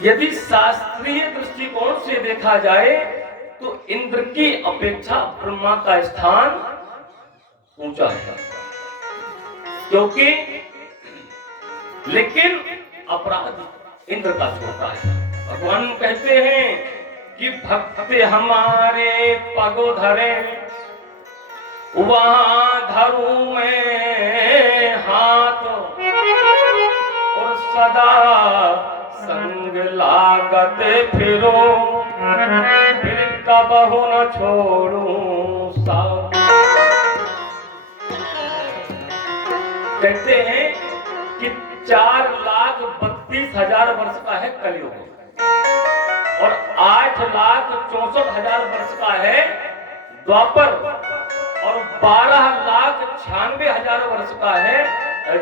यदि शास्त्रीय दृष्टिकोण से देखा जाए तो इंद्र की अपेक्षा ब्रह्मा का स्थान ऊंचा है, क्योंकि लेकिन अपराध इंद्र का छोटा है। भगवान कहते हैं कि भक्त हमारे पगो धरे वहां धरूं मैं हाथ और सदा संग लागत फिरो फिर कबहु न छोड़ूं साथ। कहते हैं कि 4,32,000 वर्ष का है कलयुग और 8,64,000 वर्ष का है द्वापर और 12,96,000 वर्ष का है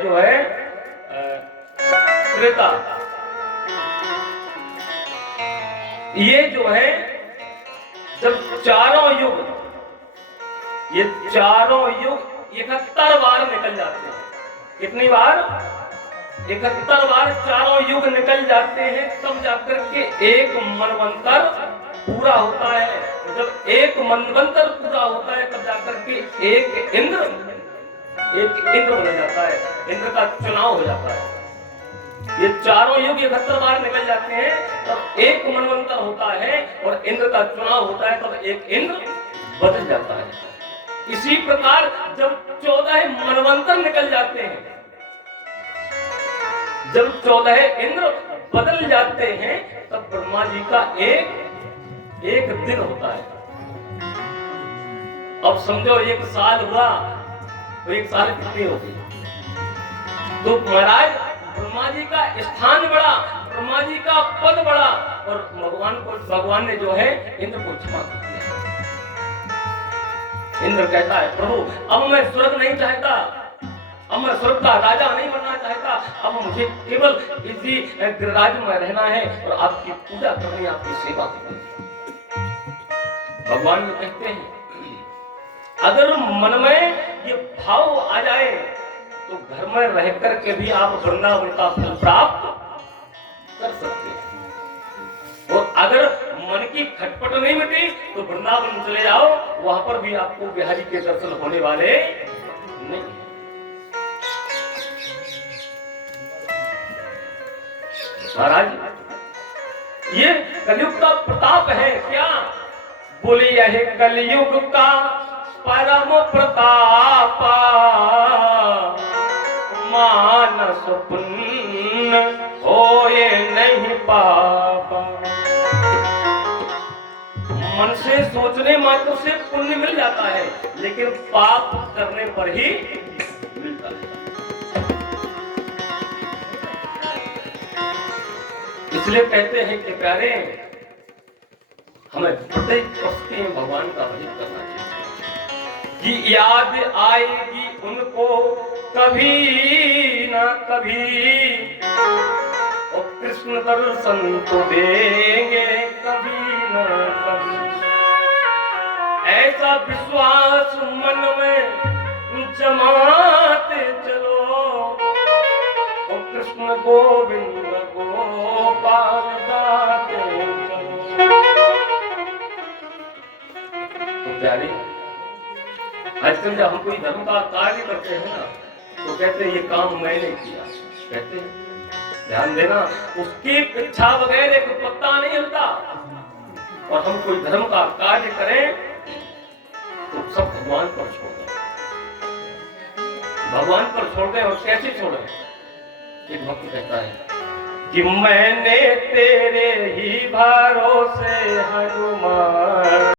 जो है त्रेता। ये जो है जब चारों युग, ये चारों युग 71 बार निकल जाते हैं। कितनी बार? 71 बार चारों युग निकल जाते हैं, तब जाकर के एक मनवंतर पूरा होता है। जब एक मनवंतर पूरा होता है तब जाकर के एक इंद्र बन जाता है, इंद्र का चुनाव हो जाता है। ये चारों युग 71 बार निकल जाते हैं, तब एक मनवंतर होता है और इंद्र का चुनाव होता है, तब एक इंद्र बदल जाता है। इसी प्रकार जब 14 मनवंतर निकल जाते हैं, जब 14 इंद्र बदल जाते हैं, तब ब्रह्मा जी का एक दिन होता है। अब समझो 1 साल हुआ तो 1 साल कितनी होगी? तो महाराज ब्रह्मा जी का स्थान बढ़ा, ब्रह्मा जी का पद बढ़ा और भगवान ने जो है इंद्र को क्षमा कर दिया। इंद्र कहता है प्रभु अब मैं स्वर्ग नहीं चाहता, अब मैं स्वर्ग का राजा नहीं बनना चाहता, अब मुझे केवल इसी गिरिराज में रहना है और आपकी पूजा करनी, आपकी सेवा करनी। भगवान ये कहते हैं अगर मन में ये भाव आ जाए तो घर में रहकर के भी आप वृंदावन का फल प्राप्त कर सकते हैं। और अगर मन की खटपट नहीं मिटी तो वृंदावन चले जाओ, वहां पर भी आपको बिहारी के दर्शन होने वाले नहीं। महाराज ये कलयुग का प्रताप है क्या? बोले यह कलयुग का परम प्रताप मानस पुण्य होए नहीं पापा। मन से सोचने मात्र से पुण्य मिल जाता है, लेकिन पाप करने पर ही मिलता है। इसलिए कहते हैं कि प्यारे हमें प्रत्येक वक्त में भगवान का भजन करना चाहिए कि याद आएगी उनको कभी ना कभी और कृष्ण दर्शन तो देंगे कभी ना कभी। ऐसा विश्वास मन में जमाते चलो और कृष्ण गोविंद गोपाल गाते चलो। तो प्यारी आजकल जब हम कोई धर्म का कार्य करते हैं ना तो कहते हैं ये काम मैंने किया। कहते हैं ध्यान देना, उसकी इच्छा बगैर एक पत्ता नहीं हिलता। और हम कोई धर्म का कार्य करें तो सब भगवान पर छोड़ दें, भगवान पर छोड़ दें। और कैसे छोड़ें? एक भक्त कहता है कि मैंने तेरे ही भरोसे हनुमान